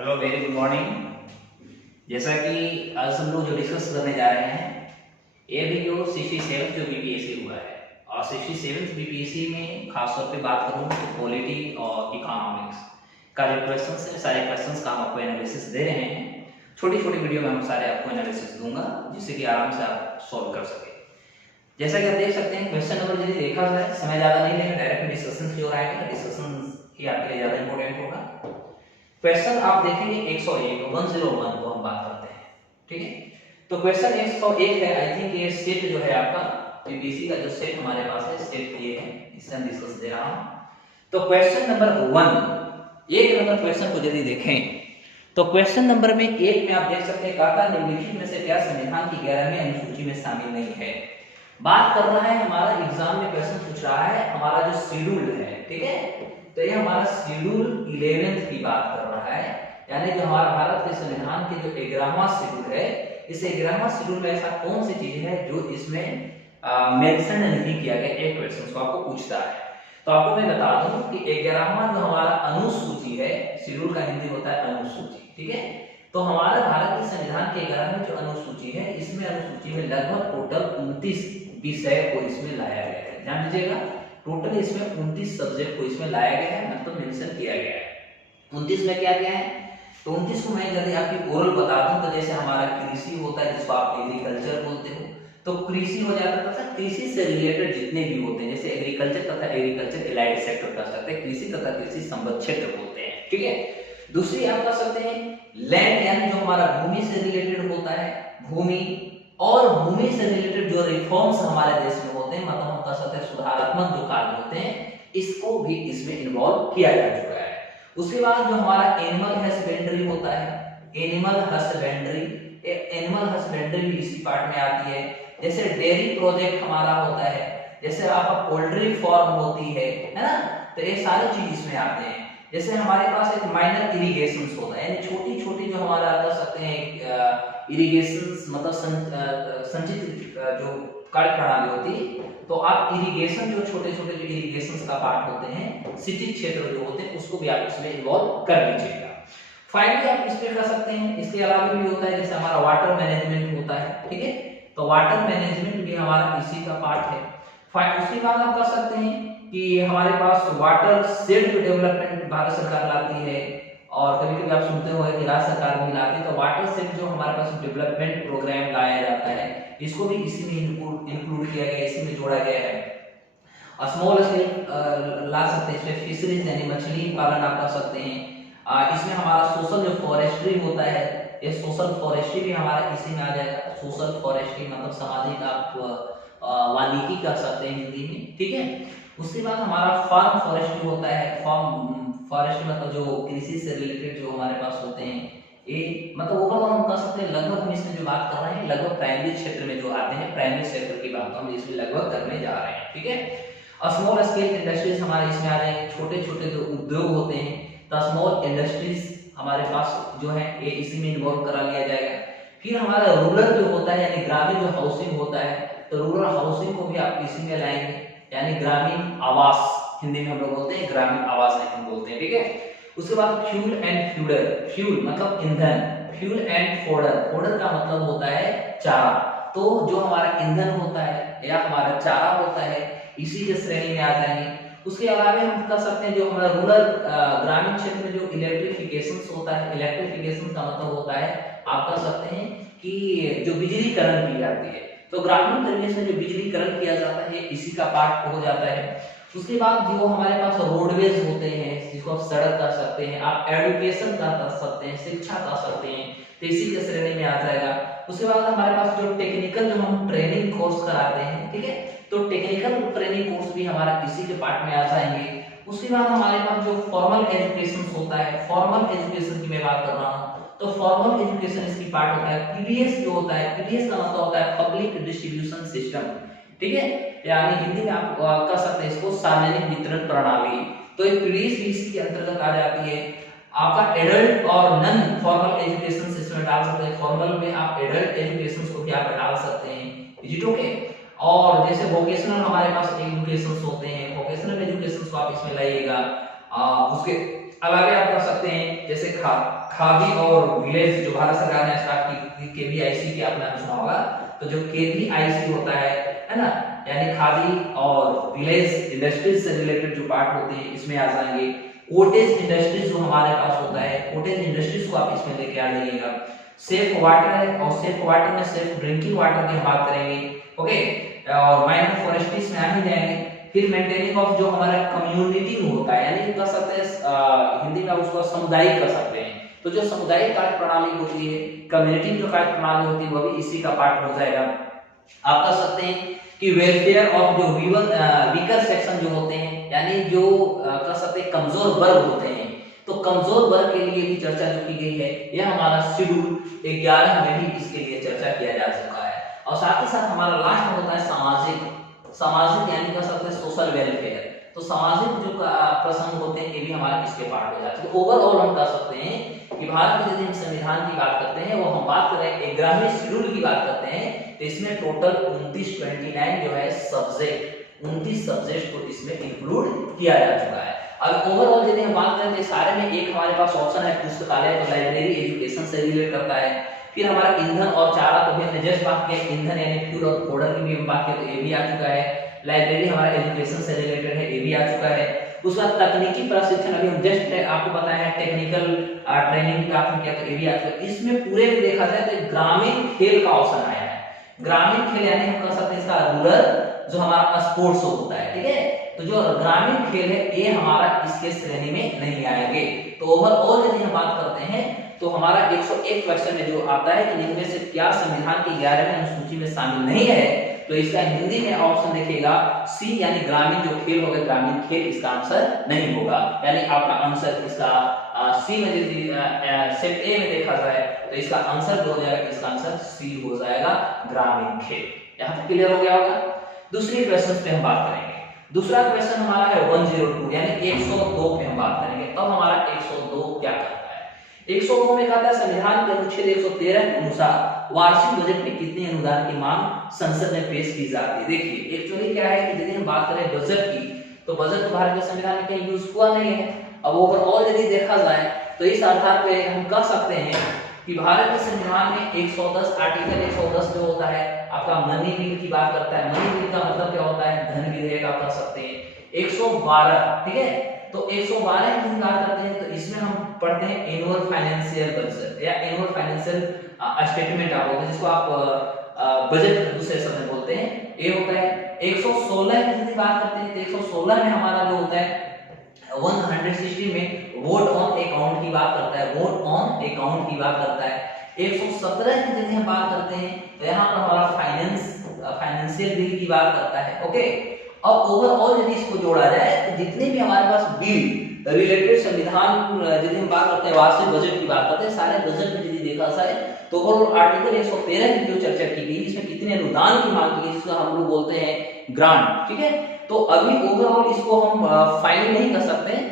Hello very good morning. जैसा कि आज हम लोग जो डिस्कस करने जा रहे हैं, ये भी जो 67 जो बीपीएससी हुआ है और 67 बीपीएससी में खासतौर पे बात करूँ तो पॉलिटी और इकोनॉमिक्स का जो क्वेश्चंस है, सारे क्वेश्चंस का हम आपको एनालिसिस दे रहे हैं। छोटी छोटी वीडियो में हम सारे आपको एनालिसिस दूंगा जिससे कि आराम से आप सॉल्व कर सके। जैसा कि आप देख सकते हैं, क्वेश्चन नंबर यदि देखा जाए, समय ज़्यादा नहीं लेंगे, डायरेक्ट डिस्कशन की ओर आएंगे। डिस्कशन ही आपके लिए ज़्यादा इंपॉर्टेंट होगा। क्वेश्चन आप देखेंगे 101 को हम बात करते हैं, ठीक है। तो क्वेश्चन 101 है। आई थिंक ये सेट जो है आपका बीपीएससी का जो सेट हमारे पास है, सेट ये है, इससे हम डिस्कस दे रहा हूं। तो क्वेश्चन नंबर 1, एक नंबर क्वेश्चन को यदि देखें तो क्वेश्चन नंबर में 1 में आप देख सकते हैं, काका निम्नलिखित में से क्या संविधान की 11वीं अनुसूची में शामिल नहीं है। बात कर रहा है, हमारा एग्जाम में क्वेश्चन पूछ रहा है हमारा जो शेड्यूल है, ठीक है। तो ये हमारा शेड्यूल 11th की बात कर रहा है, यानी जो हमारा भारत के संविधान के जो 11वां शेड्यूल है, इस 11वां शेड्यूल में ऐसा कौन सी चीज है जो इसमें मेंशन नहीं किया गया, एक क्वेश्चन को आपको पूछता है। तो आपको मैं बता दूं कि 11वां जो हमारा अनुसूची है, शेड्यूल का हिंदी होता है अनुसूची, ठीक है। तो हमारा भारत के संविधान के 11वें जो अनुसूची है, इसमें अनुसूची में लगभग टोटल 29 विषय को इसमें लाया गया है। ध्यान दीजिएगा, टोटल इसमें 29 सब्जेक्ट को इसमें लाया गया है, मतलब मेंशन किया गया है। 29 में क्या क्या है, तो 29 को मैं यदि आपकी ओरल बता दूं तो जैसे हमारा कृषि होता है, जिसको आप एग्रीकल्चर बोलते हो, तो कृषि हो जाता है। तथा कृषि से रिलेटेड जितने भी होते हैं, जैसे एग्रीकल्चर तथा एग्रीकल्चर एलाइड सेक्टर कर सकते हैं, कृषि तथा कृषि संबद्ध क्षेत्र बोलते हैं, ठीक है। दूसरी आप कर सकते हैं लैंड, यानी जो हमारा भूमि से रिलेटेड होता है, भूमि और भूमि से रिलेटेड जो रिफॉर्म्स हमारे देश में होते हैं, मतलब हम कह सकते हैं सुधारात्मक जो कार्य होते हैं, इसको भी इसमें इन्वॉल्व किया जा चुका है। उसके बाद जो हमारा एनिमल हस्बेंड्री होता है, एनिमल हस्बेंड्री, एनिमल हस्बेंड्री भी इसी पार्ट में आती है। जैसे डेयरी प्रोजेक्ट हमारा होता है, जैसे आपका पोल्ट्री फार्म होती है ना, तो ये सारी चीज इसमें आते हैं। जैसे हमारे पास एक माइनर इरिगेशन होता है, यानी छोटी छोटी जो हमारा कर सकते हैं इरिगेशन, मतलब संचित जो कार्य प्रणाली होती है। तो आप इरिगेशन, जो छोटे छोटे जो इरिगेशन का पार्ट होते हैं, सिटी क्षेत्र जो होते हैं, उसको भी आप इसमें इन्वॉल्व कर लीजिएगा। फाइनली आप इसमें कर सकते हैं, इसके अलावा भी होता है, जैसे हमारा वाटर मैनेजमेंट होता है, ठीक है। तो वाटर मैनेजमेंट भी हमारा इसी का पार्ट है। उसके बाद आप कर सकते हैं कि हमारे पास वाटर शेड डेवलपमेंट भारत सरकार लाती है, और कभी कभी आप सुनते होंगे कि राज्य सरकार भी लाती है। तो वाटर शेड जो हमारे पास डेवलपमेंट प्रोग्राम लाया जाता है, इसको भी इसी में इंक्लूड किया गया, इसी में जोड़ा गया है। स्मॉल स्केल ला सकते हैं, इसमें फिशरीज यानी मछली पालन आप कर सकते हैं। इसमें हमारा सोशल जो फॉरेस्ट्री होता है, ये सोशल फॉरेस्ट्री भी हमारा इसी में आ जाएगा। सोशल फॉरेस्ट्री मतलब सामाजिक आप वानिकी कर सकते हैं हिंदी में, ठीक है। उसके बाद हमारा फार्म फॉरेस्ट्री होता है। फार्म फॉरेस्ट मतलब जो कृषि से रिलेटेड जो हमारे पास होते हैं, ये मतलब ओवरऑल हम कह सकते हैं, लगभग हम इसमें जो बात कर रहे हैं लगभग प्राइमरी क्षेत्र में जो आते हैं, प्राइमरी सेक्टर की बात हम इसमें लगभग करने जा रहे हैं, ठीक है। स्मॉल स्केल इंडस्ट्रीज हमारे इसमें आ जाएंगे, छोटे छोटे जो उद्योग होते हैं, तो स्मॉल इंडस्ट्रीज हमारे पास जो है ये इसी में इन्वॉल्व करा लिया जाएगा। फिर हमारा रूरल जो होता है, यानी ग्रामीण जो हाउसिंग होता है, तो रूरल हाउसिंग को भी आप इसी में लाएंगे, यानी ग्रामीण आवास हिंदी में हम लोग बोलते हैं, ग्रामीण आवास नहीं बोलते हैं, ठीक है। उसके बाद फ्यूल एंड फ्यूडर, फ्यूल मतलब ईंधन, फ्यूल एंड फोडर, फोडर का मतलब होता है चारा। तो जो हमारा ईंधन होता है या हमारा चारा होता है, इसी के श्रेणी में आ जाएंगे। उसके अलावा हम कर सकते हैं जो हमारा रूरल ग्रामीण क्षेत्र में जो इलेक्ट्रिफिकेशन होता है, इलेक्ट्रिफिकेशन का मतलब होता है आप कह सकते हैं कि जो बिजलीकरण की जाती है, तो ग्रामीण तरीके से जो बिजलीकरण किया जाता है इसी का पार्ट हो जाता है। उसके बाद जो हमारे पास रोडवेज होते हैं, जिसको आप सड़क कर सकते हैं, आप एजुकेशन कर सकते हैं, शिक्षा कर सकते हैं, तो इसी के श्रेणी में आ जाएगा। उसके बाद हमारे पास जो टेक्निकल जो हम ट्रेनिंग कोर्स कराते हैं, ठीक है, तो टेक्निकल ट्रेनिंग कोर्स भी हमारा इसी के पार्ट में आ जाएंगे। उसके बाद हमारे पास जो फॉर्मल एजुकेशन होता है, फॉर्मल एजुकेशन की मैं बात कर रहा हूँ, तो फॉर्मल एजुकेशन इसकी पार्ट होता है। पीडीएस जो होता है, पीडीएस का मतलब होता है पब्लिक डिस्ट्रीब्यूशन सिस्टम, ठीक है, यानी हिंदी में आप कह सकते हैं इसको सार्वजनिक वितरण प्रणाली। तो ये पीडीएस भी इसके अंतर्गत आ जाती है। आपका एडल्ट और नॉन फॉर्मल एजुकेशन सिस्टम डाल सकते हैं, फॉर्मल में आप एडल्ट एजुकेशन को भी आप डाल सकते हैं, इज इट ओके। और जैसे वोकेशनल हमारे पास एजुकेशन होते हैं, वोकेशनल एजुकेशन को आप इसमें लाइएगा। उसके अब आगे आप कर सकते हैं जैसे खादी और विलेज जो भारत सरकार ने स्टार्ट की केवीआईसी की आपने सुना होगा, तो जो केवीआईसी होता है ना, यानी खादी और विलेज इंडस्ट्रीज से रिलेटेड जो पार्ट होते हैं इसमें आ जाएंगे। कोटेज इंडस्ट्रीज जो हमारे पास होता है, कोटेज इंडस्ट्रीज को आप इसमें लेके आ जाइएगा। सेफ वाटर है, और सेफ वाटर में सेफ ड्रिंकिंग वाटर की हम बात करेंगे, ओके। और माइनर फॉरेस्ट्रीज में आ ही जाएंगे। फिर मेंटेनिंग ऑफ जो हमारा कम्युनिटी होता है, यानी कह सकते हैं हिंदी में उसको सामुदायिक कर सकते हैं, तो जो सामुदायिक कार्य प्रणाली होती है, कम्युनिटी जो कार्य प्रणाली होती है, वो भी इसी का पार्ट हो जाएगा। आप कह सकते हैं कि वेलफेयर ऑफ जो वीकर सेक्शन जो होते हैं, यानी जो कह सकते हैं कमजोर वर्ग होते हैं, तो कमजोर वर्ग के लिए भी चर्चा जो की गई है, यह हमारा शेड्यूल 11 में भी इसके लिए चर्चा किया जा चुका है। और साथ ही साथ हमारा लास्ट होता है सामाजिक यानी कह सकते हैं सोशल वेलफेयर, तो सामाजिक जो प्रसंग होते हैं ये भी हमारे इसके पार्ट हो जाते हैं। तो ओवरऑल हम कह सकते हैं कि भारत के यदि हम संविधान की बात करते हैं, वो हम बात कर रहे हैं 11वें शेड्यूल की बात करते हैं, तो इसमें टोटल 29 जो है सब्जेक्ट, 29 सब्जेक्ट को इसमें इंक्लूड किया जा चुका है। अब ओवरऑल यदि हम बात करें तो सारे में एक हमारे पास ऑप्शन है पुस्तकालय, तो लाइब्रेरी एजुकेशन से रिलेट करता है। फिर हमारा ईंधन और चारा, तो भी हमने जस्ट बात किया, ईंधन यानी फ्यूल और फोडर की भी हम बात किया, तो ये भी आ चुका है। लाइब्रेरी हमारा एजुकेशन से रिलेटेड है, ये भी आ चुका है। उसके बाद तकनीकी प्रशिक्षण, अभी हम जस्ट आपको बताया है टेक्निकल ट्रेनिंग की बात किया, तो ये भी आ चुका है। इसमें पूरे में देखा जाए तो ग्रामीण खेल का ऑप्शन आया है। ग्रामीण खेल यानी हम कह सकते हैं इसका रूरल जो हमारा स्पोर्ट्स होता है, ठीक है, तो जो ग्रामीण खेल है ये हमारा इसके श्रेणी में नहीं आएंगे। तो ओवरऑल यदि हम बात करते हैं तो हमारा 101 क्वेश्चन में जो आता है कि इनमें से क्या संविधान की 11वीं अनुसूची में शामिल नहीं है, तो इसका हिंदी में ऑप्शन देखिएगा सी, यानी ग्रामीण जो खेल होगा ग्रामीण खेल, इसका आंसर नहीं होगा। यानी आपका आंसर इसका सी में यदि सेट ए में देखा जाए तो इसका आंसर जो हो जाएगा, इसका आंसर सी हो जाएगा, ग्रामीण खेल। यहाँ तक क्लियर हो गया होगा। दूसरी क्वेश्चन पे हम बात करेंगे। दूसरा क्वेश्चन हमारा है 102 यानी 102 पे हम बात करेंगे। अब हमारा 102 क्या करता है? 102 में कहता है संविधान के अनुच्छेद 113 के अनुसार वार्षिक बजट में कितने अनुदान की मांग संसद में पेश की जाती है। देखिए एक्चुअली क्या है कि यदि हम बात करें बजट की, तो बजट तो भारत के संविधान में कहीं यूज हुआ नहीं है। अब ओवरऑल यदि देखा जाए तो इस आधार पे हम कह सकते हैं कि भारत के संविधान में 110 आर्टिकल 110 जो होता है आपका मनी बिल की बात करता है। मनी बिल का मतलब क्या होता है? धन विधेयक आप कह सकते हैं। 112, ठीक है, तो 112 की बात करते हैं तो इसमें हम पढ़ते हैं एनुअल फाइनेंशियल बजट या एनुअल फाइनेंशियल स्टेटमेंट आप बोलते हैं, जिसको आप बजट दूसरे शब्द में बोलते हैं, ये होता है। 116 की बात करते हैं तो 116 में हमारा जो होता है 160 में वोट ऑन अकाउंट की बात करता है, वोट ऑन अकाउंट की बात करता है। 117 की यदि हम बात करते हैं तो यहाँ पर हमारा फाइनेंशियल बिल की बात करता है, ओके। अब ओवरऑल यदि इसको जोड़ा जाए तो जितने भी हमारे पास बिल रिलेटेड संविधान यदि हम बात करते हैं वार्षिक बजट की बात करते हैं, सारे बजट में यदि देखा जाए तो ओवरऑल आर्टिकल 113 की जो चर्चा की गई इसमें कितने अनुदान की मांग की गई, जिसको हम लोग बोलते हैं ग्रांट, ठीक है। तो अभी ओवरऑल इसको हम फाइनल नहीं कर सकते हैं।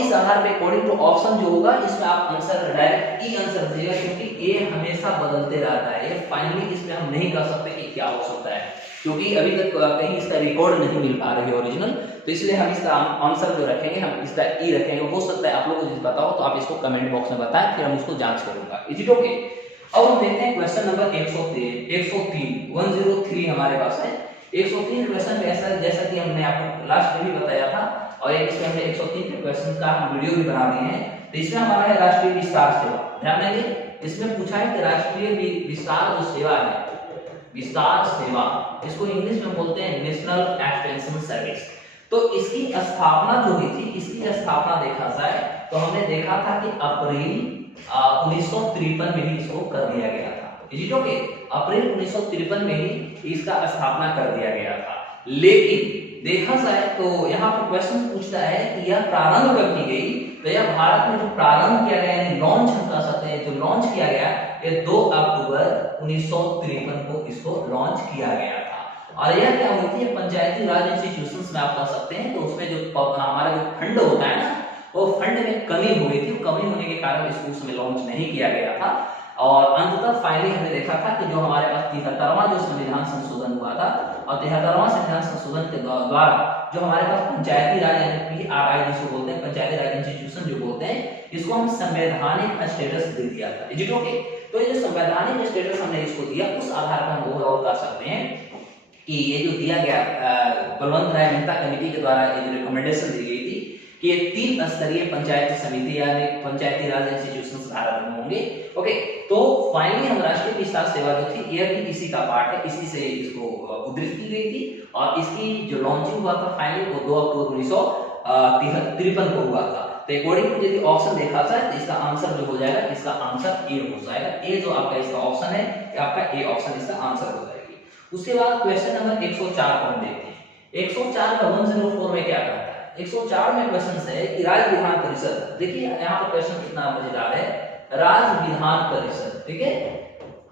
इस आधार पे अकॉर्डिंग टू ऑप्शन जो होगा इसमें आप आंसर डायरेक्ट ई आंसर दीजिएगा, क्योंकि ये हमेशा बदलते रहता है। ये फाइनली इसमें हम नहीं कर सकते कि क्या हो सकता है, क्योंकि अभी तक कहीं इसका रिकॉर्ड नहीं मिल पा रही है ओरिजिनल। तो इसलिए हम इसका आंसर जो रखेंगे हम इसका ई रखेंगे। हो सकता है आप लोगों को पता हो तो आप इसको कमेंट बॉक्स में बताएं, फिर हम उसको जांच करूंगा। Is it okay? अब हम देखते हैं क्वेश्चन नंबर 103 हमारे पास है। 103 क्वेश्चन ऐसा जैसा कि हमने आपको लास्ट में भी बताया था, और एक इसमें हमने 103 के क्वेश्चन का हम वीडियो भी बना दिए हैं। तो इसमें हमारा है राष्ट्रीय विस्तार सेवा। ध्यान देंगे, इसमें पूछा है कि राष्ट्रीय विस्तार जो सेवा है, विस्तार सेवा, इसको इंग्लिश में बोलते हैं नेशनल एक्सटेंशन सर्विस। तो इसकी स्थापना जो हुई थी, इसकी स्थापना देखा जाए तो हमने देखा था कि अप्रैल 1953 में ही इसको कर दिया गया था। Is it okay? अप्रैल 1953 में ही इसका स्थापना कर दिया गया था। लेकिन देखा जाए तो यहाँ पर क्वेश्चन पूछता है कि यह प्रारंभ कब की गई, तो यह भारत में जो प्रारंभ किया गया यानी लॉन्च हम कह सकते हैं, जो लॉन्च किया गया ये 2 अक्टूबर 1953 को इसको लॉन्च किया गया था। और यह क्या होती है, पंचायती राज इंस्टीट्यूशंस में आप कह सकते हैं। तो उसमें जो हमारा जो फंड होता है ना, वो फंड में कमी हो गई थी, कमी होने के कारण इसको उसमें लॉन्च नहीं किया गया था। और अंततः फाइनली हमने देखा था कि जो हमारे पास 73वां जो संविधान संशोधन हुआ था, और 73वां संविधान संशोधन के द्वारा जो हमारे पास पंचायती राज यानी PRI जिसको बोलते हैं पंचायती राज इंस्टीट्यूशन कॉन्स्टिट्यूशन जो बोलते हैं, इसको हम संवैधानिक स्टेटस दे दिया था। Is it okay? तो ये जो संवैधानिक स्टेटस हमने इसको दिया, उस आधार पर हम और कर सकते हैं कि ये जो दिया गया बलवंत राय मेहता कमेटी के द्वारा ये जो रिकमेंडेशन दी गई थी कि ये 3 स्तरीय पंचायत समिति यानी पंचायती राज इंस्टीट्यूशंस भारत में होंगे। ओके, तो फाइनली हम राष्ट्रीय विस्तार सेवा जो थी ये भी इसी का पार्ट है, इसी से इसको उद्धृत की गई थी और इसकी जो लॉन्चिंग हुआ था फाइनली वो 2 अक्टूबर 1953 को हुआ था। तो अकॉर्डिंग टू यदि ऑप्शन देखा जाए तो इसका आंसर जो हो जाएगा, इसका आंसर ए हो जाएगा। ए जो आपका इसका ऑप्शन है, आपका ए ऑप्शन इसका आंसर हो जाएगी। उसके बाद क्वेश्चन नंबर 104 को हम देखते हैं। 104 का 104 में क्या कहता है? 104 में क्वेश्चन है कि राज्य विधान परिषद, देखिए यहाँ पर क्वेश्चन कितना मजेदार है, राज्य विधान परिषद, ठीक है,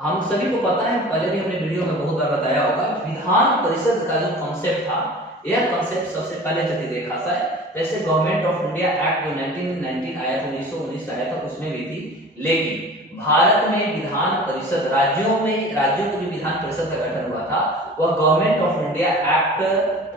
हम सभी को पता है, पहले भी हमने वीडियो में बहुत बार बताया होगा, विधान परिषद का जो कॉन्सेप्ट था, यह कॉन्सेप्ट सबसे पहले यदि देखा जाए, जैसे गवर्नमेंट ऑफ इंडिया एक्ट जो 1919 आया था, 1919 आया था, उसमें भी थी, लेकिन भारत में विधान परिषद राज्यों की जो विधान परिषद का गठन हुआ था वह गवर्नमेंट ऑफ इंडिया एक्ट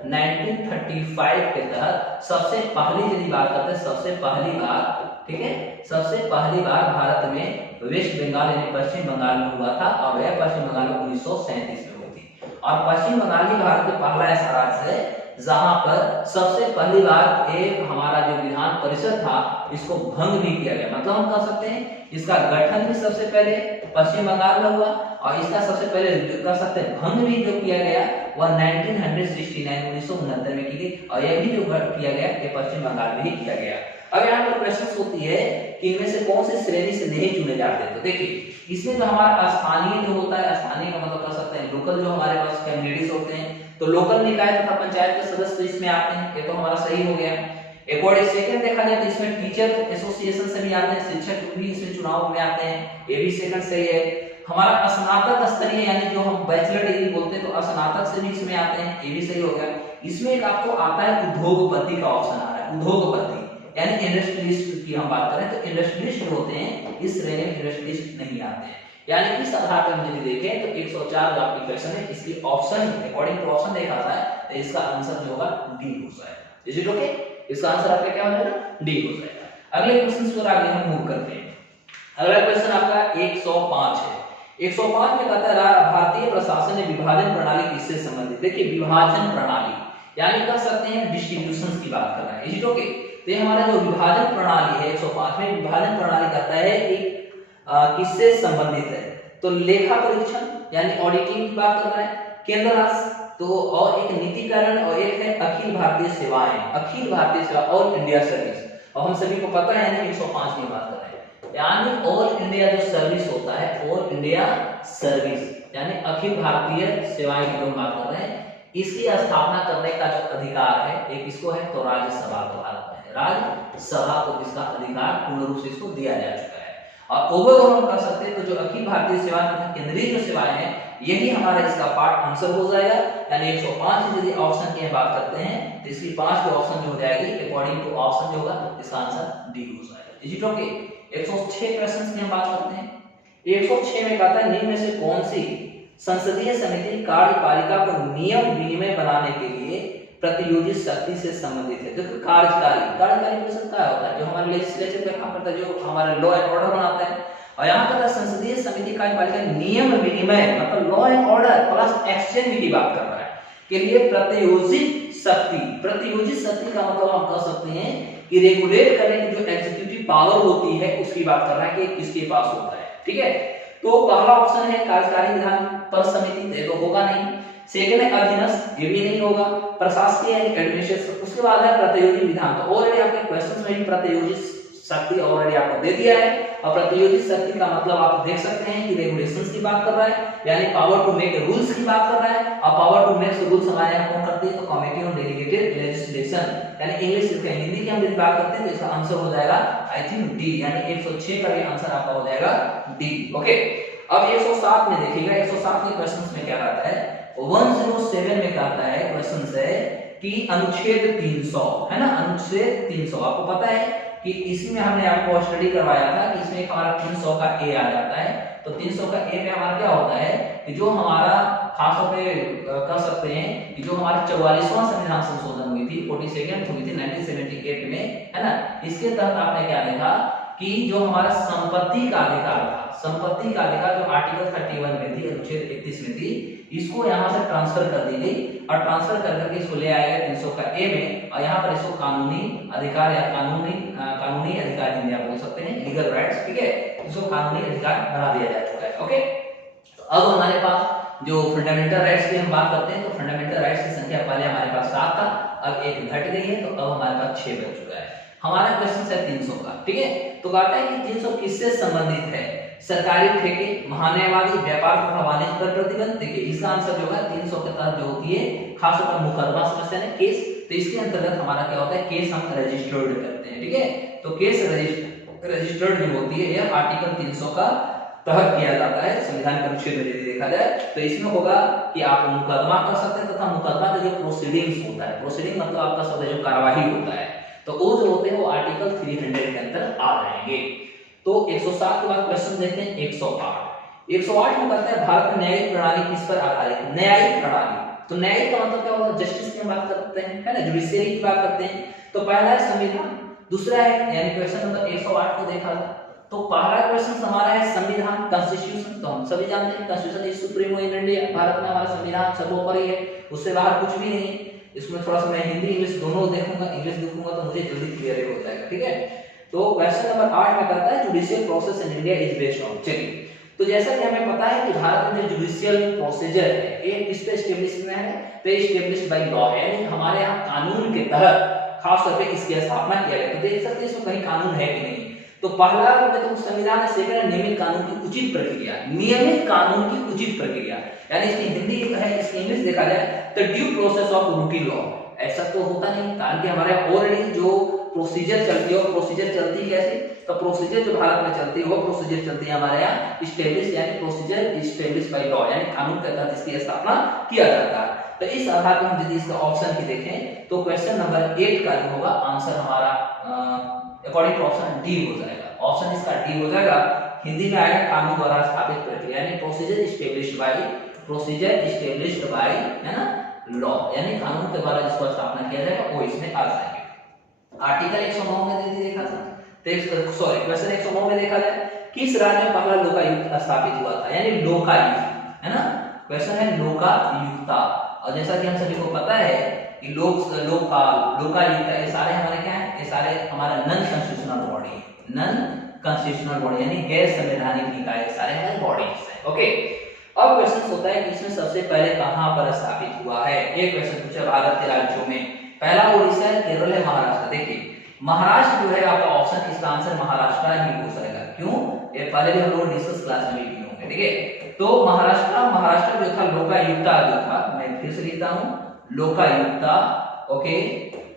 1935 के तहत सबसे पहली यदि बात करते हैं, सबसे पहली बार, ठीक है, सबसे पहली बार भारत में वेस्ट बंगाल यानी पश्चिम बंगाल में हुआ था और वह पश्चिम बंगाल में 1937 में हुई थी। और पश्चिम बंगाल ही भारत के पहला ऐसा राज्य है जहां पर सबसे पहली बार एक हमारा जो विधान परिषद था इसको भंग भी किया गया, मतलब हम कह सकते हैं इसका गठन भी सबसे पहले पश्चिम बंगाल में हुआ और इसका सबसे पहले कह सकते हैं भंग भी जो किया गया वह 1969 में की गई और यह भी जो किया गया ये पश्चिम बंगाल में ही किया गया। अब यहाँ पर क्वेश्चन होती है कि इनमें से कौन सी श्रेणी से नहीं चुने जाते, तो देखिए इसमें जो हमारा स्थानीय जो होता है, स्थानीय का मतलब कर सकते हैं लोकल, जो हमारे पास कैंडिडेट्स होते हैं, तो लोकल निकाय तथा पंचायत के सदस्य इसमें आते हैं, ये तो हमारा सही हो गया। एक और सेकंड देखा जाए तो इसमें टीचर एसोसिएशन से भी आते हैं, शिक्षक भी इसमें चुनाव में आते हैं, ये भी सेकंड सही है। हमारा स्नातक स्तरीय यानी जो हम बैचलर डिग्री बोलते हैं तो स्नातक से भी इसमें आते हैं, ये भी सही हो गया। इसमें एक आपको आता है उद्योगपति का ऑप्शन आ रहा है, उद्योगपति यानी इंडस्ट्रियलिस्ट की हम बात करें तो इंडस्ट्रियलिस्ट जो होते हैं इस श्रेणी में इंडस्ट्रियलिस्ट नहीं आते हैं, यानी इस आधार पर हम यदि देखें तो 104 जो आपकी क्वेश्चन है इसकी ऑप्शन अकॉर्डिंग टू ऑप्शन देखा जाए तो इसका आंसर जो होगा डी हो जाएगा। Is it okay? इसका आंसर आपका क्या हो जाएगा? डी हो जाएगा। अगले क्वेश्चन की ओर आगे हम मूव करते हैं। अगला क्वेश्चन आपका 105 है। 105 में कहता है भारतीय प्रशासन ने विभाजन प्रणाली किससे संबंधित? देखिए विभाजन प्रणाली यानी कह सकते हैं डिस्ट्रीब्यूशन की बात कर रहा है। Is it okay? तो ये हमारा जो विभाजन प्रणाली है 105 में विभाजन प्रणाली कहता है एक किससे संबंधित है, तो लेखा परीक्षण यानी ऑडिटिंग की बात कर रहा है, केंद्र राज तो और एक नीतिकरण और एक है अखिल भारतीय सेवाएं, अखिल भारतीय सेवा ऑल इंडिया सर्विस। और हम सभी को पता है यानी 105 की बात कर रहे हैं, यानी ऑल इंडिया जो सर्विस होता है, ऑल इंडिया सर्विस यानी अखिल भारतीय सेवाएं की हम बात कर रहे हैं, इसकी स्थापना करने का जो अधिकार है एक इसको है तो राज्यसभा को भारत में है, राज्यसभा को इसका अधिकार पूर्ण रूप से इसको दिया जा चुका है। और ओवरऑल हम कह सकते हैं तो जो अखिल भारतीय सेवा तथा केंद्रीय जो सेवाएं हैं यही हमारा इसका पार्ट आंसर हो जाएगा, यानी 105 यदि ऑप्शन की बात करते हैं तो इसकी 5 जो ऑप्शन जो हो जाएगी अकॉर्डिंग टू ऑप्शन जो होगा इसका आंसर डी हो जाएगा। Is it okay? 106 क्वेश्चंस की हम बात करते हैं। 106 में कहता है निम्न में से कौन सी संसदीय समिति कार्यपालिका को नियम विनिमय बनाने के लिए प्रतियोगी शक्ति से संबंधित है? देखो कार्यकारी परिषद क्या होता है, जो हमारे लेजिस्लेचर का काम करता है, जो हमारे लॉ एंड ऑर्डर बनाता है। और यहाँ कहता है संसदीय समिति कार्यपालिका नियम विनिमय मतलब law and order plus exchange की बात कर रहा है के लिए प्रतियोजित शक्ति, प्रतियोजित शक्ति का मतलब हम कह सकते हैं कि रेगुलेट करने की जो एग्जीक्यूटिव पावर होती है उसकी बात कर रहा है कि किसके पास होता है। ठीक है, तो पहला ऑप्शन है कार्यकारी विधान पर समिति, तो होगा नहीं। सेकंड है अधीनस्थ, ये भी नहीं होगा। प्रशासकीय एडमिनिस्ट्रेशन, उसके बाद है प्रतियोगी विधान, तो ऑलरेडी आपके क्वेश्चंस में भी प्रतियोगी शक्ति ऑलरेडी आपको दे दिया है। और प्रतियोगी शक्ति का मतलब आप देख सकते हैं कि रेगुलेशंस की बात कर रहा है, यानी पावर टू मेक रूल्स की बात कर रहा है। और पावर टू मेक रूल्स हमारे यहाँ कौन करती है, तो कमिटी ऑन डेलीगेटेड लेजिस्लेशन, यानी इंग्लिश हिंदी की हम यदि बात करते हैं तो इसका आंसर हो जाएगा आई थिंक डी, यानी 106 का भी आंसर आपका हो जाएगा डी। ओके, अब 107 में देखिएगा, 107 के क्वेश्चंस में क्या आता है, 107 में क्या आता है क्वेश्चन है कि अनुच्छेद 300 है ना, अनुच्छेद 300 आपको पता है कि इसी में हमने आपको स्टडी करवाया था कि इसमें हमारा 300 का ए आ जाता है। तो 300 का ए में हमारा क्या होता है कि जो हमारा खासतौर पे कह सकते हैं कि जो हमारा 44वां संविधान संशोधन हुई थी, 42nd हुई थी 1978 में, है ना। इसके तहत आपने क्या देखा कि जो हमारा संपत्ति का अधिकार था, संपत्ति का अधिकार जो आर्टिकल 31 में थी, अनुच्छेद 31 में थी, इसको यहाँ से ट्रांसफर कर दी गई और ट्रांसफर कर करके इसको ले आया गया 300 का ए में, और यहाँ पर इसको कानूनी अधिकार या कानूनी अधिकार जिन्हें आप बोल सकते हैं, लीगल राइट्स, ठीक है, इसको कानूनी अधिकार बना दिया जा चुका है। ओके, तो अब हमारे पास जो फंडामेंटल राइट्स की हम बात करते हैं, तो फंडामेंटल राइट्स की संख्या पहले हमारे पास 7 था, अब 1 घट गई है, तो अब हमारे पास 6 बच चुका है। हमारा क्वेश्चन है 300 का, ठीक है। तो कहता है कि 300 किससे संबंधित है? सरकारी ठेके, महान्यायवादी, व्यापार तथा वाणिज्य पर प्रतिबंध। देखिए इसका आंसर जो है 300 के तहत जो होती है खासतौर पर मुकदमा समझते हैं केस, तो इसके अंतर्गत हमारा क्या होता है, केस हम रजिस्टर्ड करते हैं, ठीक है। तो केस रजिस्टर्ड जो होती है यह आर्टिकल 300 का तहत किया जाता है संविधान के अनुच्छेद में यदि देखा जाए, तो इसमें होगा कि आप मुकदमा कर सकते हैं, तथा मुकदमा का जो प्रोसीडिंग्स होता है, प्रोसीडिंग मतलब आपका शब्द जो कार्यवाही होता है, तो वो जो होते हैं वो आर्टिकल 300 के अंदर आ जाएंगे। तो 107 के बाद क्वेश्चन देखते हैं 108। 108 में कहता है भारत में न्यायिक प्रणाली किस पर आधारित है? न्यायिक प्रणाली, तो न्यायिक का मतलब क्या होता है? जस्टिस की हम बात करते हैं, है ना, जुडिशियरी की बात करते हैं। तो पहला है संविधान, दूसरा है, यानी क्वेश्चन नंबर 108 को देखा जाए तो पहला क्वेश्चन हमारा है संविधान, कॉन्स्टिट्यूशन। तो हम सभी जानते हैं constitution is supreme in India, Bharat में हमारा संविधान सर्वोपरि है, उससे बाहर कुछ भी नहीं है। इसमें थोड़ा सा मैं हिंदी इंग्लिश दोनों देखूंगा, इंग्लिश देखूंगा तो मुझे जल्दी क्लियर हो जाएगा, ठीक है। तो क्वेश्चन नंबर 8 में कहता है judicial process in India is based on. चलिए, तो जैसा कि हमें पता है कि भारत में जो जुडिशियल प्रोसीजर है ये किस पे एस्टैब्लिश है? तो एस्टैब्लिश बाय लॉ, यानी हमारे यहाँ कानून के तहत खास तौर पे इसकी स्थापना किया गया। तो देख सकते हैं इसमें कहीं कानून है कि नहीं। तो पहला में तो संविधान है, सेकंड है नियमित कानून की उचित प्रक्रिया, नियमित कानून की उचित प्रक्रिया, यानी इसकी हिंदी है, इसकी इंग्लिश देखा जाए तो due process of routine law. ऐसा तो होता नहीं, कारण कि हमारे ऑलरेडी जो प्रोसीजर चलती है वो प्रोसीजर चलती कैसे? तो प्रोसीजर जो भारत में चलती है वो प्रोसीजर चलती है हमारे यहाँ स्टैब्लिश, यानी प्रोसीजर इस्टेब्लिश बाय लॉ, यानी कानून के तहत इसकी स्थापना किया जाता है। तो इस आधार पर हम यदि इसका ऑप्शन की देखें तो क्वेश्चन नंबर 8 का जो होगा आंसर हमारा अकॉर्डिंग टू ऑप्शन डी हो जाएगा। ऑप्शन इसका डी हो जाएगा। हिंदी में आएगा कानून द्वारा स्थापित प्रक्रिया, यानी प्रोसीजर इस्टेब्लिश्ड बाय, है ना, लॉ, यानी कानून के द्वारा जिसको स्थापना किया जाएगा वो इसमें आ जाएगा। आर्टिकल 109 में यदि देखा था तो सॉरी क्वेश्चन 109 में देखा जाए किस राज्य में पहला लोकायुक्त स्थापित हुआ था? यानी लोकायुक्त, है ना, क्वेश्चन है लोकायुक्ता। और जैसा कि हम सभी को पता है कि लोकायुक्त ये सारे हमारे क्या है? ये सारे हमारे नॉन कॉन्स्टिट्यूशनल बॉडी यानी गैर संवैधानिक निकाय, सारे हमारे बॉडीज हैं। ओके, अब क्वेश्चन होता है कि इसमें सबसे पहले कहां पर स्थापित हुआ है? एक क्वेश्चन पूछा भारत के राज्यों में, पहला ओडिशा है, केरल है, महाराष्ट्र। देखिए महाराष्ट्र जो है आपका ऑप्शन, इसका आंसर महाराष्ट्र ही हो जाएगा। क्यों? ये पहले भी हम लोग डिस्कस क्लास में भी होंगे, ठीक है। तो महाराष्ट्र जो था लोकायुक्ता जो था, मैं फिर से लिखता हूं लोकायुक्ता। ओके,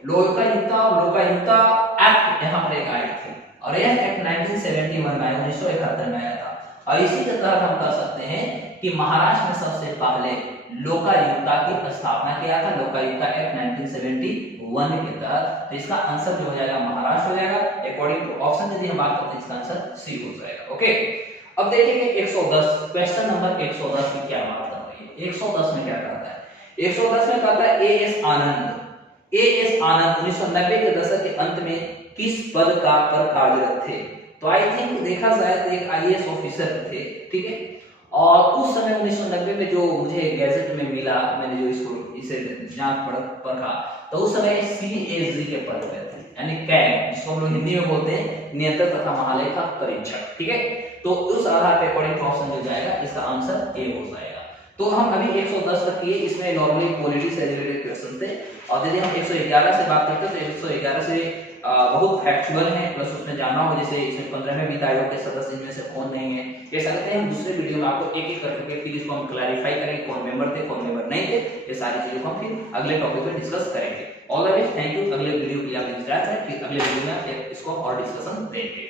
लोकायुक्ता एक्ट यहाँ पर एक आया था और यह एक्ट 1971 में 1971 में आया था। और इसी के तहत हम कह सकते हैं कि महाराष्ट्र में सबसे पहले लोकायुक्ता की स्थापना किया था, लोकायुक्ता एक्ट 1971 के तहत। तो इसका आंसर जो हो जाएगा महाराष्ट्र हो जाएगा। अकॉर्डिंग टू ऑप्शन यदि हम बात करते हैं इसका आंसर सी हो जाएगा। ओके, अब देखिए 110 क्वेश्चन नंबर 110 की क्या बात कर रही है? 110 में क्या कहता है? 110 में कहता है एएस आनंद 1990 के दशक के अंत में किस पद पर कार्यरत थे? तो आई थिंक देखा जाए तो एक आईएएस ऑफिसर थे, ठीक है। और उस समय 1990 में जो मुझे गैजेट में मिला, मैंने जो इसे जांच पढ़ा तो उस समय सीएसडी के पद पे थे, यानी कैग, जिसको हम लोग हिंदी में बोलते हैं नियंत्रक तथा महालेखा परीक्षक, ठीक है। तो उस आधार पे अकॉर्डिंग टू ऑप्शन जो जाएगा इसका आंसर ए हो जाएगा। तो हम अभी 110 तक किए, इसमें नॉर्मली पॉलिटी से रिलेटेड क्वेश्चन थे। और यदि हम 111 से बात करते हैं तो 111 से बहुत फैक्चुअल है, प्लस उसमें जानना हो जैसे इसमें 15वें वित्त आयोग के सदस्य इनमें से कौन नहीं है, ये सकते हैं दूसरे वीडियो में आपको एक एक करके फिर इसको हम क्लैरिफाई करेंगे, कौन मेंबर थे कौन मेंबर नहीं थे, ये सारी चीजों को हम फिर अगले टॉपिक में डिस्कस करेंगे। All the best, thank you. अगले वीडियो के लिए आप इंतजार करें, फिर अगले वीडियो में इसको और डिस्कशन देंगे।